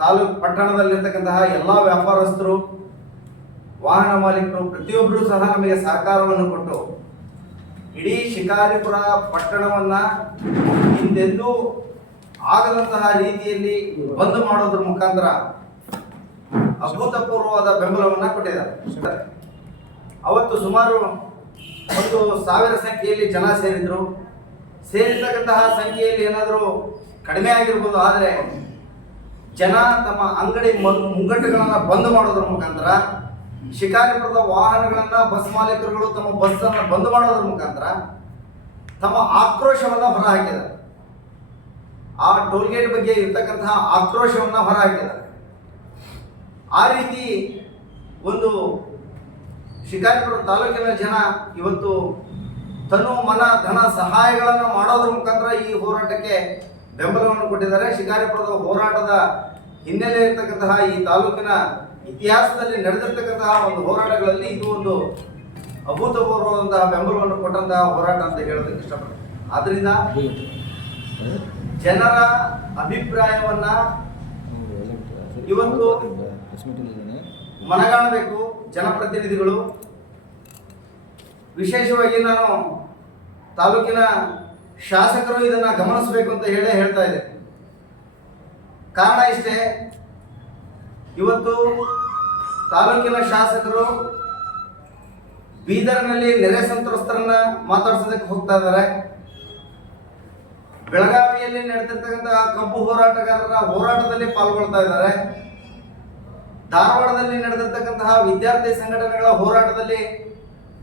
ತಾಲೂಕು ಪಟ್ಟಣದಲ್ಲಿರ್ತಕ್ಕಂತಹ ಎಲ್ಲ ವ್ಯಾಪಾರಸ್ಥರು, ವಾಹನ ಮಾಲೀಕರು ಪ್ರತಿಯೊಬ್ಬರೂ ಸಹ ನಮಗೆ ಸಹಕಾರವನ್ನು ಕೊಟ್ಟು ಇಡೀ ಶಿಕಾರಿಪುರ ಪಟ್ಟಣವನ್ನ ಹಿಂದೆಂದೂ ಆಗದಂತಹ ರೀತಿಯಲ್ಲಿ ಬಂದ್ ಮಾಡೋದ್ರ ಮುಖಾಂತರ ಅಭೂತಪೂರ್ವವಾದ ಬೆಂಬಲವನ್ನ ಕೊಟ್ಟಿದ್ದಾರೆ. ಅವತ್ತು ಸುಮಾರು ಒಂದು ಸಾವಿರ ಸಂಖ್ಯೆಯಲ್ಲಿ ಜನ ಸೇರಿದ್ರು. ಸೇರಿರ್ತಕ್ಕಂತಹ ಸಂಖ್ಯೆಯಲ್ಲಿ ಏನಾದರೂ ಕಡಿಮೆ ಆಗಿರ್ಬೋದು, ಆದರೆ ಜನ ತಮ್ಮ ಅಂಗಡಿ ಮುಂಗಟ್ಟುಗಳನ್ನ ಬಂದ್ ಮಾಡೋದ್ರ ಮುಖಾಂತರ, ಶಿಕಾರಿಪುರದ ವಾಹನಗಳನ್ನ ಬಸ್ ಮಾಲೀಕರುಗಳು ತಮ್ಮ ಬಸ್ ಅನ್ನ ಬಂದ್ ಮಾಡೋದ್ರ ಮುಖಾಂತರ ತಮ್ಮ ಆಕ್ರೋಶವನ್ನ ಹೊರಹಾಕಿದ್ದಾರೆ. ಆ ಟೋಲ್ಗೇಟ್ ಬಗ್ಗೆ ಇರ್ತಕ್ಕಂತಹ ಆಕ್ರೋಶವನ್ನ ಹೊರಹಾಕಿದ್ದಾರೆ. ಆ ರೀತಿ ಒಂದು ಶಿಕಾರಿಪುರ ತಾಲೂಕಿನ ಜನ ಇವತ್ತು ತನು ಮನ ಧನ ಸಹಾಯಗಳನ್ನು ಮಾಡೋದ್ರ ಮುಖಾಂತರ ಈ ಹೋರಾಟಕ್ಕೆ ಬೆಂಬಲವನ್ನು ಕೊಟ್ಟಿದ್ದಾರೆ. ಶಿಕಾರಿಪುರದ ಹೋರಾಟದ ಹಿನ್ನೆಲೆ ಇರತಕ್ಕಂತಹ ಈ ತಾಲೂಕಿನ ಇತಿಹಾಸದಲ್ಲಿ ನಡೆದಿರ್ತಕ್ಕಂತಹ ಒಂದು ಹೋರಾಟಗಳಲ್ಲಿ ಇದು ಒಂದು ಅಭೂತಪೂರ್ವವಾದಂತಹ ಬೆಂಬಲವನ್ನು ಕೊಟ್ಟಂತಹ ಹೋರಾಟ ಅಂತ ಹೇಳೋದಕ್ಕೆ ಇಷ್ಟಪಡ್ತೀನಿ. ಆದ್ರಿಂದ ಜನರ ಅಭಿಪ್ರಾಯವನ್ನ ಇವತ್ತು ಮನಗಾಣಬೇಕು ಜನಪ್ರತಿನಿಧಿಗಳು. ವಿಶೇಷವಾಗಿ ನಾನು ತಾಲೂಕಿನ ಶಾಸಕರು ಇದನ್ನ ಗಮನಿಸಬೇಕು ಅಂತ ಹೇಳೇ ಹೇಳ್ತಾ ಇದೆ ಕಾರಣ ಇಷ್ಟೇ. ಇವತ್ತು ತಾಲೂಕಿನ ಶಾಸಕರು ಬೀದರ್ನಲ್ಲಿ ನೆರೆ ಸಂತ್ರಸ್ತರನ್ನ ಮಾತಾಡ್ಸೋದಕ್ಕೆ ಹೋಗ್ತಾ ಇದ್ದಾರೆ. ಬೆಳಗಾವಿಯಲ್ಲಿ ನಡೆದಿರ್ತಕ್ಕಂತಹ ಕಬ್ಬು ಹೋರಾಟಗಾರರ ಹೋರಾಟದಲ್ಲಿ ಪಾಲ್ಗೊಳ್ತಾ ಇದ್ದಾರೆ. ಧಾರವಾಡದಲ್ಲಿ ನಡೆದಿರ್ತಕ್ಕಂತಹ ವಿದ್ಯಾರ್ಥಿ ಸಂಘಟನೆಗಳ ಹೋರಾಟದಲ್ಲಿ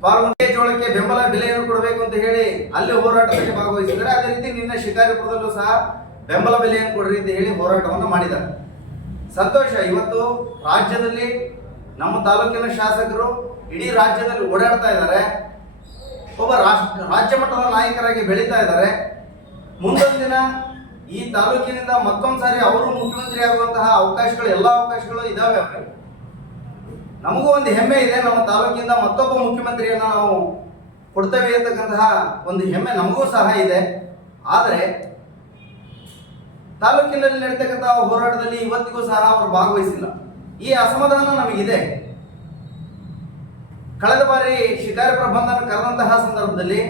ಪಾಲ್ಗೊಂಡು ಜೋಳಕ್ಕೆ ಬೆಂಬಲ, ಬೆಲೆಯನ್ನು ಕೊಡಬೇಕು ಅಂತ ಹೇಳಿ ಅಲ್ಲಿ ಹೋರಾಟದಲ್ಲಿ ಭಾಗವಹಿಸಿದ್ದಾರೆ. ಅದೇ ರೀತಿ ನಿನ್ನೆ ಶಿಕಾರಿಪುರದಲ್ಲೂ ಸಹ ಬೆಂಬಲ ಬೆಲೆಯನ್ನು ಕೊಡ್ರಿ ಅಂತ ಹೇಳಿ ಹೋರಾಟವನ್ನು ಮಾಡಿದ್ದಾರೆ. ಸಂತೋಷ, ಇವತ್ತು ರಾಜ್ಯದಲ್ಲಿ ನಮ್ಮ ತಾಲೂಕಿನ ಶಾಸಕರು ಇಡೀ ರಾಜ್ಯದಲ್ಲಿ ಓಡಾಡ್ತಾ ಇದ್ದಾರೆ. ಒಬ್ಬ ರಾಷ್ಟ್ರ, ರಾಜ್ಯ ಮಟ್ಟದ ನಾಯಕರಾಗಿ ಬೆಳೀತಾ ಇದ್ದಾರೆ. ಮುಂದೊಂದು ದಿನ ಈ ತಾಲೂಕಿನಿಂದ ಮತ್ತೊಂದು ಸಾರಿ ಅವರು ಮುಖ್ಯಮಂತ್ರಿ ಆಗುವಂತಹ ಅವಕಾಶಗಳು, ಎಲ್ಲ ಅವಕಾಶಗಳು ಇದಾವೆ. ಅವರಿಗೆ ನಮಗೂ ಒಂದು ಹೆಮ್ಮೆ ಇದೆ. ನಮ್ಮ ತಾಲೂಕಿಂದ ಮತ್ತೊಬ್ಬ ಮುಖ್ಯಮಂತ್ರಿಯನ್ನು ನಾವು ಕೊಡ್ತೇವೆ ಅಂತಕ್ಕಂತಹ ಒಂದು ಹೆಮ್ಮೆ ನಮಗೂ ಸಹ ಇದೆ. ಆದರೆ ತಾಲೂಕಿನಲ್ಲಿ ನಡೀತಕ್ಕಂಥ ಹೋರಾಟದಲ್ಲಿ ಇವತ್ತಿಗೂ ಸಹ ಅವರು ಭಾಗವಹಿಸಿಲ್ಲ. ಈ ಅಸಮಾಧಾನ ನಮಗಿದೆ. ಕಳೆದ ಬಾರಿ ಶಿಕಾರಿಪುರ ಬಂಧನ ಕರೆದಂತಹ ಸಂದರ್ಭದಲ್ಲಿ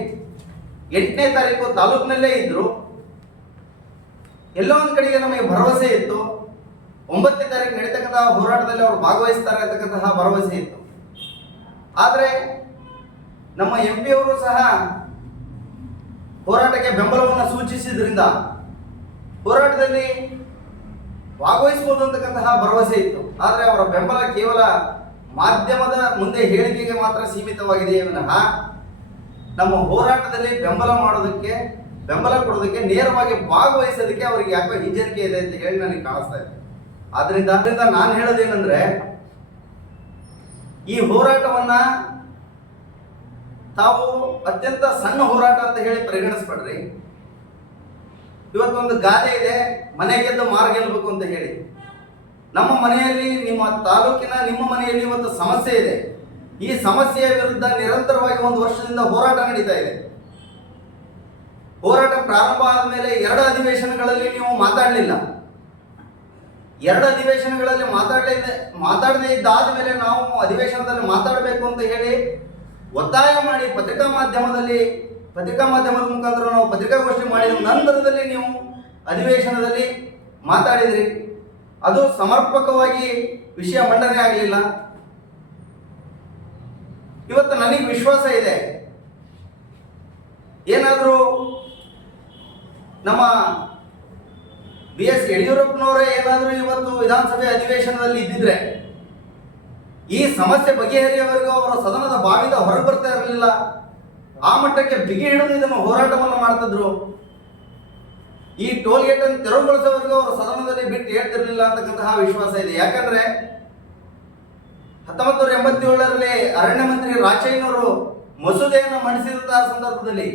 ಎಂಟನೇ ತಾರೀಕು ತಾಲೂಕಿನಲ್ಲೇ ಇದ್ರು. ಎಲ್ಲೋ ಒಂದು ಕಡೆಗೆ ನಮಗೆ ಭರವಸೆ ಇತ್ತು. ಒಂಬತ್ತನೇ ತಾರೀಕು ನಡೀತಕ್ಕಂತಹ ಹೋರಾಟದಲ್ಲಿ ಅವರು ಭಾಗವಹಿಸ್ತಾರೆ ಅಂತಕ್ಕಂತಹ ಭರವಸೆ ಇತ್ತು. ಆದರೆ ನಮ್ಮ ಎಂ ಪಿ ಅವರು ಸಹ ಹೋರಾಟಕ್ಕೆ ಬೆಂಬಲವನ್ನು ಸೂಚಿಸಿದ್ರಿಂದ ಹೋರಾಟದಲ್ಲಿ ಭಾಗವಹಿಸಬಹುದು ಅಂತಕ್ಕಂತಹ ಭರವಸೆ ಇತ್ತು. ಆದರೆ ಅವರ ಬೆಂಬಲ ಕೇವಲ ಮಾಧ್ಯಮದ ಮುಂದೆ ಹೇಳಿಕೆಗೆ ಮಾತ್ರ ಸೀಮಿತವಾಗಿದೆಯೇ ವಿನಃ ನಮ್ಮ ಹೋರಾಟದಲ್ಲಿ ಬೆಂಬಲ ಮಾಡೋದಕ್ಕೆ, ಬೆಂಬಲ ಕೊಡೋದಕ್ಕೆ, ನೇರವಾಗಿ ಭಾಗವಹಿಸೋದಕ್ಕೆ ಅವರಿಗೆ ಯಾಕೋ ಹಿಂಜರಿಕೆ ಇದೆ ಅಂತ ಹೇಳಿ ನನಗೆ ಕಾಣಿಸ್ತಾ ಇದೆ. ಆದ್ರಿಂದ ಅದರಿಂದ ನಾನು ಹೇಳೋದೇನೆಂದ್ರೆ, ಈ ಹೋರಾಟವನ್ನ ತಾವು ಅತ್ಯಂತ ಸಣ್ಣ ಹೋರಾಟ ಅಂತ ಹೇಳಿ ಪರಿಗಣಿಸ್ಬೇಡ್ರಿ. ಇವತ್ತೊಂದು ಗಾದೆ ಇದೆ, ಮನೆ ಗೆದ್ದು ಮಾರು ಗೆಲ್ಲಬೇಕು ಅಂತ ಹೇಳಿ. ನಮ್ಮ ಮನೆಯಲ್ಲಿ, ನಿಮ್ಮ ತಾಲೂಕಿನ, ನಿಮ್ಮ ಮನೆಯಲ್ಲಿ ಇವತ್ತು ಸಮಸ್ಯೆ ಇದೆ. ಈ ಸಮಸ್ಯೆಯ ವಿರುದ್ಧ ನಿರಂತರವಾಗಿ ಒಂದು ವರ್ಷದಿಂದ ಹೋರಾಟ ನಡೀತಾ ಇದೆ. ಹೋರಾಟ ಪ್ರಾರಂಭ ಆದ ಮೇಲೆ ಎರಡು ಅಧಿವೇಶನಗಳಲ್ಲಿ ನೀವು ಮಾತಾಡಲಿಲ್ಲ. ಎರಡು ಅಧಿವೇಶನಗಳಲ್ಲಿ ಮಾತಾಡಲಿದೆ ಮಾತಾಡದೇ ಇದ್ದಾದ ಮೇಲೆ ನಾವು ಅಧಿವೇಶನದಲ್ಲಿ ಮಾತಾಡಬೇಕು ಅಂತ ಹೇಳಿ ಒತ್ತಾಯ ಮಾಡಿ ಪತ್ರಿಕಾ ಮಾಧ್ಯಮದಲ್ಲಿ ಪತ್ರಿಕಾ ಮಾಧ್ಯಮದ ಮುಖಾಂತರ ನಾವು ಪತ್ರಿಕಾಗೋಷ್ಠಿ ಮಾಡಿದ ನಂತರದಲ್ಲಿ ನೀವು ಅಧಿವೇಶನದಲ್ಲಿ ಮಾತಾಡಿದ್ರಿ. ಅದು ಸಮರ್ಪಕವಾಗಿ ವಿಷಯ ಮಂಡನೆ ಆಗಲಿಲ್ಲ. ಇವತ್ತು ನನಗೆ ವಿಶ್ವಾಸ ಇದೆ. ಏನಾದರೂ ನಮ್ಮ ಬಿ ಎಸ್ ಯಡಿಯೂರಪ್ಪನವರೇ ಏನಾದರೂ ಇವತ್ತು ವಿಧಾನಸಭೆ ಅಧಿವೇಶನದಲ್ಲಿ ಇದ್ದಿದ್ರೆ, ಈ ಸಮಸ್ಯೆ ಬಗೆಹರಿಯವರೆಗೂ ಅವರು ಸದನದ ಬಾವಿದ ಹೊರಗೆ ಬರ್ತಾ ಇರಲಿಲ್ಲ. ಆ ಮಟ್ಟಕ್ಕೆ ಬಿಗಿ ಹಿಡಿದು ಇದನ್ನ ಹೋರಾಟವನ್ನು ಮಾಡ್ತಿದ್ರು. ಈ ಟೋಲ್ ಗೇಟ್ ಅನ್ನು ತೆರವುಗೊಳಿಸೋವರೆಗೂ ಅವರು ಸದನದಲ್ಲಿ ಬಿಟ್ಟು ಹೇಳ್ತಿರ್ಲಿಲ್ಲ ಅಂತಕ್ಕಂತಹ ವಿಶ್ವಾಸ ಇದೆ. ಯಾಕಂದ್ರೆ ಹತ್ತೊಂಬತ್ತು ನೂರ ಎಂಬತ್ತೇಳರಲ್ಲಿ ಅರಣ್ಯ ಮಂತ್ರಿ ರಾಚಯ್ಯನವರು ಮಸೂದೆಯನ್ನು ಮಂಡಿಸಿದಂತಹ ಸಂದರ್ಭದಲ್ಲಿ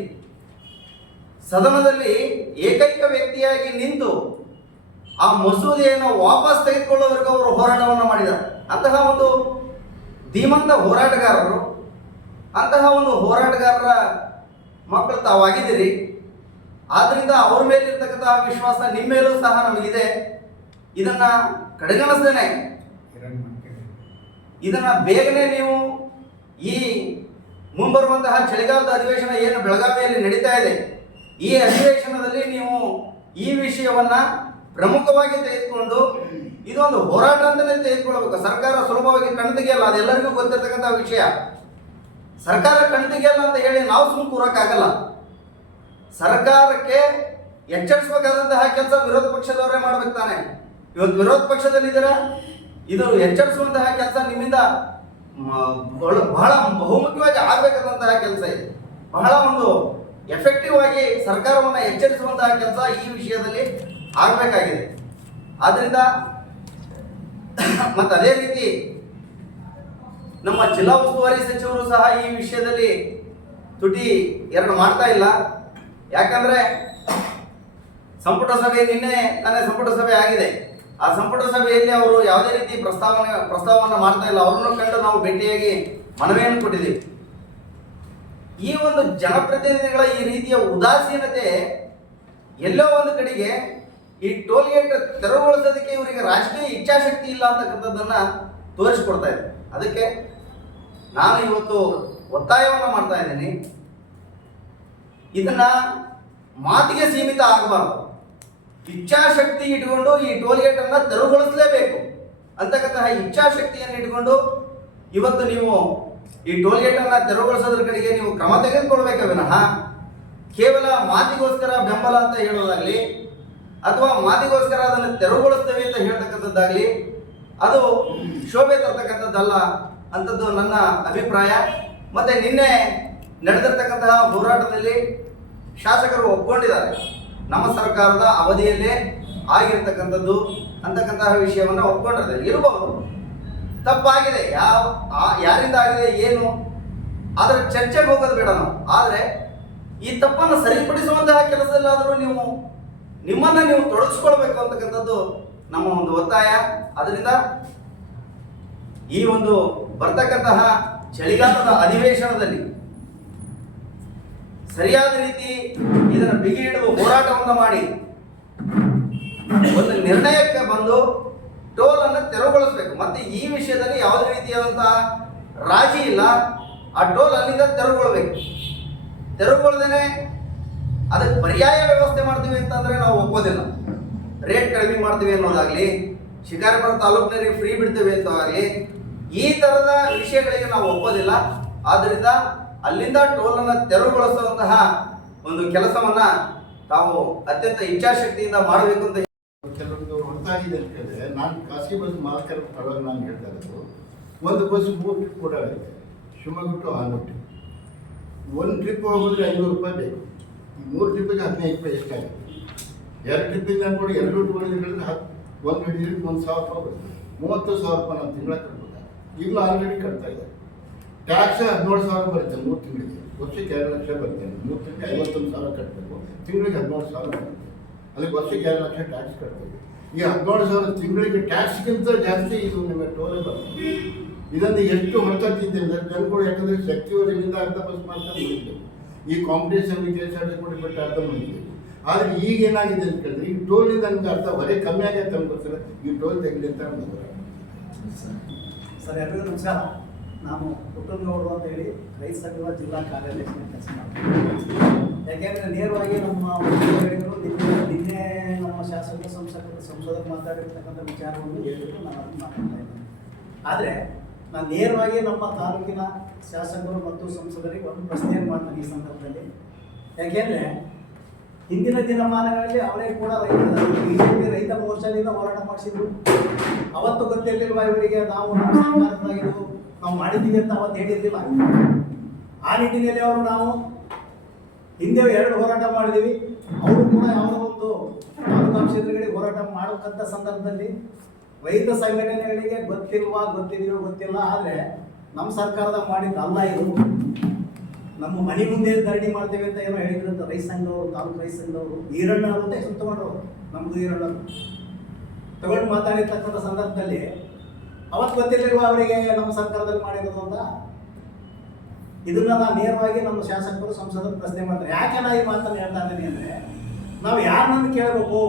ಸದನದಲ್ಲಿ ಏಕೈಕ ವ್ಯಕ್ತಿಯಾಗಿ ನಿಂತು ಆ ಮಸೂದೆಯನ್ನು ವಾಪಸ್ ತೆಗೆದುಕೊಳ್ಳುವವರೆಗೂ ಅವರು ಹೋರಾಟವನ್ನು ಮಾಡಿದ್ದಾರೆ. ಅಂತಹ ಒಂದು ಧೀಮಂತ ಹೋರಾಟಗಾರರು ಅಂತಹ ಒಂದು ಹೋರಾಟಗಾರರ ಮಕ್ಕಳು ತಾವಾಗಿದ್ದೀರಿ. ಆದ್ದರಿಂದ ಅವ್ರ ಮೇಲಿರ್ತಕ್ಕಂತಹ ವಿಶ್ವಾಸ ನಿಮ್ಮ ಮೇಲೂ ಸಹ ನಮಗಿದೆ. ಇದನ್ನ ಕಡೆಗಣಿಸ್ದೇನೆ ಇದನ್ನ ಬೇಗನೆ ನೀವು ಈ ಮುಂಬರುವಂತಹ ಚಳಿಗಾಲದ ಅಧಿವೇಶನ ಏನು ಬೆಳಗಾವಿಯಲ್ಲಿ ನಡೀತಾ ಇದೆ, ಈ ಅಧಿವೇಶನದಲ್ಲಿ ನೀವು ಈ ವಿಷಯವನ್ನ ಪ್ರಮುಖವಾಗಿ ತೆಗೆದುಕೊಂಡು ಇದೊಂದು ಹೋರಾಟ ಅಂತಲೇ ತೆಗೆದುಕೊಳ್ಬೇಕು ಸರ್ಕಾರ ಸುಲಭವಾಗಿ ಕಣ್ತೆಗೆಯಲ್ಲ ಅದೆಲ್ಲರಿಗೂ ಗೊತ್ತಿರ್ತಕ್ಕಂಥ ವಿಷಯ. ಸರ್ಕಾರ ಕಣ್ತೆಗೆಯಲ್ಲ ಅಂತ ಹೇಳಿ ನಾವು ಸುಮ್ಮನೆ ಕೂರಕ್ಕಾಗಲ್ಲ ಸರ್ಕಾರಕ್ಕೆ ಎಚ್ಚರಿಸಬೇಕಾದಂತಹ ಕೆಲಸ ವಿರೋಧ ಪಕ್ಷದವರೇ ಮಾಡ್ಬೇಕು ತಾನೆ. ಇವತ್ತು ವಿರೋಧ ಪಕ್ಷದಲ್ಲಿದ್ದೀರಾ? ಇದು ಎಚ್ಚರಿಸುವಂತಹ ಕೆಲಸ ನಿಮ್ಮಿಂದ ಬಹಳ ಬಹುಮುಖ್ಯವಾಗಿ ಆಗಬೇಕಾದಂತಹ ಕೆಲಸ ಇದೆ. ಬಹಳ ಒಂದು ಎಫೆಕ್ಟಿವ್ ಆಗಿ ಸರ್ಕಾರವನ್ನು ಎಚ್ಚರಿಸುವಂತಹ ಕೆಲಸ ಈ ವಿಷಯದಲ್ಲಿ ಆಗಬೇಕಾಗಿದೆ. ಆದ್ದರಿಂದ ಮತ್ತು ಅದೇ ರೀತಿ ನಮ್ಮ ಜಿಲ್ಲಾ ಉಸ್ತುವಾರಿ ಸಚಿವರು ಸಹ ಈ ವಿಷಯದಲ್ಲಿ ತುಟಿ ಎರಡು ಮಾಡ್ತಾ ಇಲ್ಲ. ಯಾಕಂದ್ರೆ ಸಂಪುಟ ಸಭೆ ನಿನ್ನೆ ತಾನೇ ಸಂಪುಟ ಸಭೆ ಆಗಿದೆ. ಆ ಸಂಪುಟ ಸಭೆಯಲ್ಲಿ ಅವರು ಯಾವುದೇ ರೀತಿ ಪ್ರಸ್ತಾವನೆ, ಪ್ರಸ್ತಾವವನ್ನು ಮಾಡ್ತಾ ಇಲ್ಲ. ಅವರನ್ನು ಕಂಡು ನಾವು ಭೇಟಿಯಾಗಿ ಮನವಿಯನ್ನು ಕೊಟ್ಟಿದ್ದೀವಿ. ಈ ಒಂದು ಜನಪ್ರತಿನಿಧಿಗಳ ಈ ರೀತಿಯ ಉದಾಸೀನತೆ ಎಲ್ಲೋ ಒಂದು ಕಡೆಗೆ ಈ ಟೋಲ್ ಗೇಟ್ ತೆರವುಗೊಳಿಸೋದಕ್ಕೆ ಇವರಿಗೆ ರಾಜಕೀಯ ಇಚ್ಛಾಶಕ್ತಿ ಇಲ್ಲ ಅಂತಕ್ಕಂಥದ್ದನ್ನು ತೋರಿಸ್ಕೊಡ್ತಾ ಇದೆ. ಅದಕ್ಕೆ ನಾನು ಇವತ್ತು ಒತ್ತಾಯವನ್ನು ಮಾಡ್ತಾ ಇದ್ದೀನಿ. ಇದನ್ನ ಮಾತಿಗೆ ಸೀಮಿತ ಆಗಬಾರ್ದು. ಇಚ್ಛಾಶಕ್ತಿ ಇಟ್ಕೊಂಡು ಈ ಟೋಲ್ ಗೇಟ್ ಅನ್ನ ತೆರವುಗೊಳಿಸಲೇಬೇಕು ಅಂತಕ್ಕಂತಹ ಇಚ್ಛಾಶಕ್ತಿಯನ್ನು ಇಟ್ಕೊಂಡು ಇವತ್ತು ನೀವು ಈ ಟೋಲ್ ಗೇಟ್ ಅನ್ನ ತೆರವುಗೊಳಿಸೋದ್ರ ಕಡೆಗೆ ನೀವು ಕ್ರಮ ತೆಗೆದುಕೊಳ್ಬೇಕ ವಿನಃ. ಕೇವಲ ಮಾತಿಗೋಸ್ಕರ ಬೆಂಬಲ ಅಂತ ಹೇಳೋದಾಗ್ಲಿ, ಅಥವಾ ಮಾತಿಗೋಸ್ಕರ ಅದನ್ನು ತೆರವುಗೊಳಿಸ್ತೇವೆ ಅಂತ ಹೇಳ್ತಕ್ಕಂಥದ್ದಾಗ್ಲಿ, ಅದು ಶೋಭೆ ತರ್ತಕ್ಕಂಥದ್ದಲ್ಲ. ಅಂತದ್ದು ನನ್ನ ಅಭಿಪ್ರಾಯ. ಮತ್ತೆ ನಿನ್ನೆ ನಡೆದಿರ್ತಕ್ಕಂತಹ ಹೋರಾಟದಲ್ಲಿ ಶಾಸಕರು ಒಪ್ಕೊಂಡಿದ್ದಾರೆ. ನಮ್ಮ ಸರ್ಕಾರದ ಅವಧಿಯಲ್ಲೇ ಆಗಿರ್ತಕ್ಕಂಥದ್ದು ಅಂತಕ್ಕಂತಹ ವಿಷಯವನ್ನು ಒಪ್ಕೊಂಡಿದ್ದಾರೆ. ಇರಬಹುದು ತಪ್ಪಾಗಿದೆ. ಯಾವ ಯಾರಿಂದ ಆಗಿದೆ, ಏನು? ಅದರ ಚರ್ಚೆಗೆ ಹೋಗೋದು ಬೇಡ ನಾವು. ಆದರೆ ಈ ತಪ್ಪನ್ನು ಸರಿಪಡಿಸುವಂತಹ ಕೆಲಸದಲ್ಲಾದರೂ ನೀವು ನಿಮ್ಮನ್ನ ನೀವು ತೊಡಗಿಸ್ಕೊಳ್ಬೇಕು ಅಂತಕ್ಕಂಥದ್ದು ನಮ್ಮ ಒಂದು ಒತ್ತಾಯ. ಅದರಿಂದ ಈ ಒಂದು ಬರ್ತಕ್ಕಂತಹ ಚಳಿಗಾಲದ ಅಧಿವೇಶನದಲ್ಲಿ ಸರಿಯಾದ ರೀತಿ ಇದನ್ನು ಬಿಗಿ ಹೋರಾಟವನ್ನು ಮಾಡಿ ಒಂದು ನಿರ್ಣಯಕ್ಕೆ ಬಂದು ಟೋಲ್ ಅನ್ನು ತೆರವುಗೊಳಿಸಬೇಕು. ಮತ್ತೆ ಈ ವಿಷಯದಲ್ಲಿ ಯಾವುದೇ ರೀತಿಯಾದಂತಹ ರಾಜಿ ಇಲ್ಲ. ಆ ಟೋಲ್ ಅಲ್ಲಿಂದ ತೆರವುಗೊಳ್ಬೇಕು. ತೆರವುಗೊಳ್ದೇನೆ ಅದಕ್ಕೆ ಪರ್ಯಾಯ ವ್ಯವಸ್ಥೆ ಮಾಡ್ತೀವಿ ಅಂತಂದ್ರೆ ನಾವು ಒಪ್ಪೋದಿಲ್ಲ. ರೇಟ್ ಕಡಿಮೆ ಮಾಡ್ತೀವಿ ಅನ್ನೋದಾಗ್ಲಿ, ಶಿಕಾರಿಪುರ ತಾಲೂಕಿನಲ್ಲಿ ಫ್ರೀ ಬಿಡ್ತೇವೆ ಅಂತವಾಗ್ಲಿ ಈ ತರದ ವಿಷಯಗಳಿಗೆ ನಾವು ಒಪ್ಪೋದಿಲ್ಲ. ಆದ್ರಿಂದ ಅಲ್ಲಿಂದ ಟೋಲ್ ಅನ್ನ ತೆರವುಗೊಳಿಸುವಂತಹ ಒಂದು ಕೆಲಸವನ್ನ ತಾವು ಅತ್ಯಂತ ಇಚ್ಛಾಶಕ್ತಿಯಿಂದ ಮಾಡಬೇಕು ಅಂತ ಕೆಲವೊಂದು ಅಂತ ಹೇಳಿದ್ರೆ ನಾನು ಖಾಸಗಿ ಬಸ್ ಮಾಲಕರ ಪರವಾಗಿ ನಾನು ಹೇಳ್ತಾ ಇರೋದು. ಒಂದು ಬಸ್ ಮೂರು ಟ್ರಿಪ್ ಕೂಡ ಇದೆ ಶಿವಮೊಗ್ಗ ಟು ಆಲಮಟ್ಟಿ ಒಂದು ಟ್ರಿಪ್ ಹೋಗಿದ್ರೆ ಐನೂರು ರೂಪಾಯಿ ಬೇಕು. ಮೂರು ಟ್ರಿಪ್ಗೆ ಹದಿನೈದು ರೂಪಾಯಿ ಎಷ್ಟಾಗುತ್ತೆ? ಎರಡು ಟ್ರಿಪ್ಪಿಂದ ನೋಡಿ ಎರಡು ಟೂರಿದ್ರೆ ಹತ್ತು ಒಂದು ಹಿಡಿದ್ರೆ ಒಂದು ಸಾವಿರ ರೂಪಾಯಿ ಬರುತ್ತೆ. ಮೂವತ್ತು ಸಾವಿರ ರೂಪಾಯಿ ನಾನು ತಿಂಗಳ ಈಗಲೂ ಆಲ್ರೆಡಿ ಕಟ್ತಾ ಇದ್ದಾರೆ ಟ್ಯಾಕ್ಸ್ ಹದಿನೇಳು ಸಾವಿರ ಬರುತ್ತೆ ಮೂರು ತಿಂಗಳಿಗೆ. ವರ್ಷಕ್ಕೆ ಎರಡು ಲಕ್ಷ ಬರುತ್ತೆ. ಮೂರು ತಿಂಗಳಿಗೆ ಐವತ್ತೊಂದು ಸಾವಿರ ಕಟ್ಟಬೇಕು ತಿಂಗಳಿಗೆ ಹದಿನೇಳು ಸಾವಿರ ಬರುತ್ತೆ. ಅದಕ್ಕೆ ವರ್ಷಕ್ಕೆ ಎರಡು ಲಕ್ಷ ಟ್ಯಾಕ್ಸ್ ಕಟ್ಬೇಕು. ಈ ಹದಿನೇಳು ಸಾವಿರ ತಿಂಗಳಿಗೆ ಟ್ಯಾಕ್ಸ್ಗಿಂತ ಜಾಸ್ತಿ ಇದು ನಿಮಗೆ ಟೋಲ್ ಬರುತ್ತೆ ಇದನ್ನು ಎಷ್ಟು ಅಂದರೆ ಜನಗಳು ಯಾಕಂದರೆ ಶಕ್ತಿ ವಲಯದಿಂದ ಅರ್ಧ ಬಸ್ ಮಾಡ್ತಾ ಮುಗಿದ್ದೇವೆ ಈ ಕಾಂಪಿಟೇಷನ್ ಕೆಲಸ ಕೂಡ ಬಿಟ್ಟು ಅರ್ಧ ಮುಗಿದ್ದೇವೆ ಆದರೆ ಈಗ ಏನಾಗಿದೆ ಅಂತ ಕೇಳಿದ್ರೆ ಈ ಟೋಲಿಂದ ನಮ್ಗೆ ಅರ್ಥ ಹೊರೆ ಕಮ್ಮಿ ಆಗೈತೆ ಅನ್ಕೋತಾರೆ ಈ ಟೋಲ್ ತೆಗಲಿ ಅಂತ. ಸರ್ ಎಲ್ಲರಿಗೂ ನಮಸ್ಕಾರ. ನಾನು ನೋಡು ಅಂತ ಹೇಳಿ ರೈತ ಸಂಘದ ಜಿಲ್ಲಾ ಕಾರ್ಯಾಧ್ಯಕ್ಷನ ಕೆಲಸ ಮಾಡ್ತೀನಿ. ಯಾಕೆಂದರೆ ನೇರವಾಗಿ ನಮ್ಮ ಹೇಳಿದರು, ನಿನ್ನೆ ನಿನ್ನೆ ನಮ್ಮ ಶಾಸಕರು ಸಂಸದ ಸಂಸದರು ಮಾತಾಡಿರ್ತಕ್ಕಂಥ ವಿಚಾರವನ್ನು ಹೇಳಿದ್ರು, ನಾನು ಅದನ್ನು ಮಾತಾಡ್ತಾ ಇದ್ದೀನಿ. ಆದರೆ, ನಾನು ನೇರವಾಗಿ ನಮ್ಮ ತಾಲೂಕಿನ ಶಾಸಕರು ಮತ್ತು ಸಂಸದರಿಗೆ ಒಂದು ಪ್ರಶ್ನೆಯನ್ನು ಮಾಡ್ತೀನಿ ಈ ಸಂದರ್ಭದಲ್ಲಿ. ಯಾಕೆಂದರೆ ಹಿಂದಿನ ದಿನಮಾನಗಳಲ್ಲಿ ಅವರೇ ಕೂಡ ರೈತ ಬಿಜೆಪಿ ರೈತ ಮೋರ್ಚಾದಿಂದ ಹೋರಾಟ ಮಾಡಿಸಿದ್ರು. ಅವತ್ತು ಗೊತ್ತಿರಲಿಲ್ಲ ಇವರಿಗೆ ನಾವು ಸರ್ಕಾರದಾಗಿದ್ದು ನಾವು ಮಾಡಿದ್ದೀವಿ ಅಂತ ಅವತ್ತು ಹೇಳಿರಲಿಲ್ಲ. ಆ ನಿಟ್ಟಿನಲ್ಲಿ ಅವರು ನಾವು ಹಿಂದೆ ಎರಡು ಹೋರಾಟ ಮಾಡಿದ್ದೀವಿ. ಅವರು ಕೂಡ ಯಾವುದೋ ಒಂದು ತಾಲೂಕಾ ಕ್ಷೇತ್ರಗಳಿಗೆ ಹೋರಾಟ ಮಾಡುವಂತ ಸಂದರ್ಭದಲ್ಲಿ ರೈತ ಸಂಘಟನೆಗಳಿಗೆ ಗೊತ್ತಿಲ್ವಾ, ಗೊತ್ತಿದೆಯೋ ಗೊತ್ತಿಲ್ಲ. ಆದರೆ ನಮ್ಮ ಸರ್ಕಾರದ ಮಾಡಿದ್ದಲ್ಲ ಇದು. ನಮ್ಮ ಮನೆ ಮುಂದೆ ಧರಣಿ ಮಾಡ್ತೇವೆ ಅಂತ ಏನೋ ಹೇಳಿದ್ರಂತ ರೈತ ಸಂಘದವರು ತಾಲೂಕು ಸಂಘದವರು ಈರಣ್ಣ ಅಂತ ಹೆಸರು ತಗೊಂಡ್ರು ನಮ್ದು ಈರಣ್ಣ ತಗೊಂಡು ಮಾತಾಡಿರ್ತಕ್ಕಂಥ ಸಂದರ್ಭದಲ್ಲಿ ಅವತ್ತು ಗೊತ್ತಿರಲಿರುವ ಅವರಿಗೆ ನಮ್ಮ ಸರ್ಕಾರದಲ್ಲಿ ಮಾಡಿರೋದು ಅಂತ? ಇದನ್ನ ನಾನು ನೇರವಾಗಿ ನಮ್ಮ ಶಾಸಕರು, ಸಂಸದರು ಪ್ರಶ್ನೆ ಮಾಡ್ತಾರೆ. ಯಾಕೆ ನಾ ಈ ಮಾತನ್ನು ಹೇಳ್ತಾ ಇದ್ದೀನಿ ಅಂದರೆ, ನಾವು ಯಾರನ್ನ ಕೇಳಬೇಕು?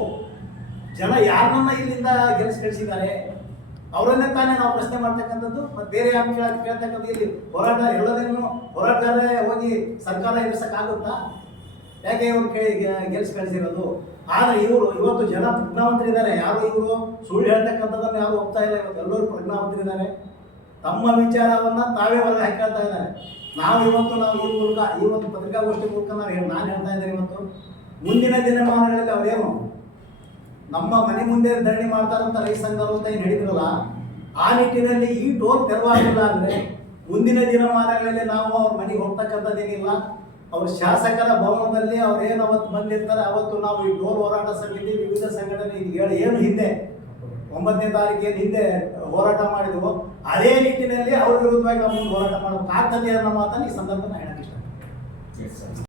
ಜನ ಯಾರನ್ನ ಇಲ್ಲಿಂದ ಗೆಲ್ಸ್ ಕಳಿಸಿದ್ದಾರೆ? ಅವರನ್ನೇ ತಾನೇ ನಾವು ಪ್ರಶ್ನೆ ಮಾಡ್ತಕ್ಕಂಥದ್ದು ಮತ್ತೆ ಬೇರೆ ಯಾರು ಕೇಳ ಕೇಳ್ತಕ್ಕಂಥ ಇಲ್ಲಿ ಹೋರಾಟ ಎಲ್ಲದನ್ನು ಹೋರಾಟಗಾರರೇ ಹೋಗಿ ಸರ್ಕಾರ ಎದುರಿಸೋಕ್ಕಾಗುತ್ತಾ ಯಾಕೆ ಇವ್ರು ಕೇಳಿ ಗೆಲ್ಸಿ ಕಳಿಸಿರೋದು ಆದರೆ ಇವರು ಇವತ್ತು ಜನ ಪ್ರಜ್ಞಾವಂತರಿದ್ದಾರೆ. ಯಾರು ಇವರು? ಸುಳ್ಳು ಹೇಳ್ತಕ್ಕಂಥದ್ದನ್ನು ಯಾರು ಹೋಗ್ತಾ ಇಲ್ಲ ಇವತ್ತು? ಎಲ್ಲರೂ ಪ್ರಜ್ಞಾವಂತರಿದ್ದಾರೆ. ತಮ್ಮ ವಿಚಾರವನ್ನ ತಾವೇ ಹೊರಗೆ ಹಾಕೊಳ್ತಾ ಇದ್ದಾರೆ. ನಾವು ಇವತ್ತು ನಾವು ಈ ಮೂಲಕ, ಈ ಒಂದು ಪತ್ರಿಕಾಗೋಷ್ಠಿ ಮೂಲಕ ನಾವು ನಾನು ಹೇಳ್ತಾ ಇದ್ದೇನೆ ಇವತ್ತು? ಮುಂದಿನ ದಿನಮಾನಗಳಲ್ಲಿ ಅವರೇನು ನಮ್ಮ ಮನೆ ಮುಂದೆ ಧರಣಿ ಮಾಡ್ತಾರಂತ ರೈತ ಸಂಘರು ಅಂತ ಏನು ಹೇಳಿದ್ರಲ್ಲ, ಆ ನಿಟ್ಟಿನಲ್ಲಿ ಈ ಟೋಲ್ ತೆರವಾಗಿಲ್ಲ ಅಂದ್ರೆ ಮುಂದಿನ ದಿನಮಾನಗಳಲ್ಲಿ ನಾವು ಅವ್ರ ಮನೆಗೆ ಹೋಗ್ತಕ್ಕಂಥದ್ದೇನಿಲ್ಲ. ಅವ್ರ ಶಾಸಕರ ಭವನದಲ್ಲಿ ಅವ್ರೇನು ಅವತ್ತು ಬಂದಿರ್ತಾರೆ, ಅವತ್ತು ನಾವು ಈ ಟೋಲ್ ಹೋರಾಟ ಸಮಿತಿ ವಿವಿಧ ಸಂಘಟನೆ ಹೇಳಿ ಏನು ಹಿಂದೆ, ಒಂಬತ್ತನೇ ತಾರೀಕೇನು ಹಿಂದೆ ಹೋರಾಟ ಮಾಡಿದ್ವು, ಅದೇ ನಿಟ್ಟಿನಲ್ಲಿ ಅವ್ರ ವಿರುದ್ಧವಾಗಿ ನಾವು ಹೋರಾಟ ಮಾಡಬೇಕಾಗ್ತದೆ ಅನ್ನೋ ಮಾತನ್ನು ಈ ಸಂದರ್ಭದಲ್ಲಿ ಹೇಳಕ್ಕೆ ಇಷ್ಟ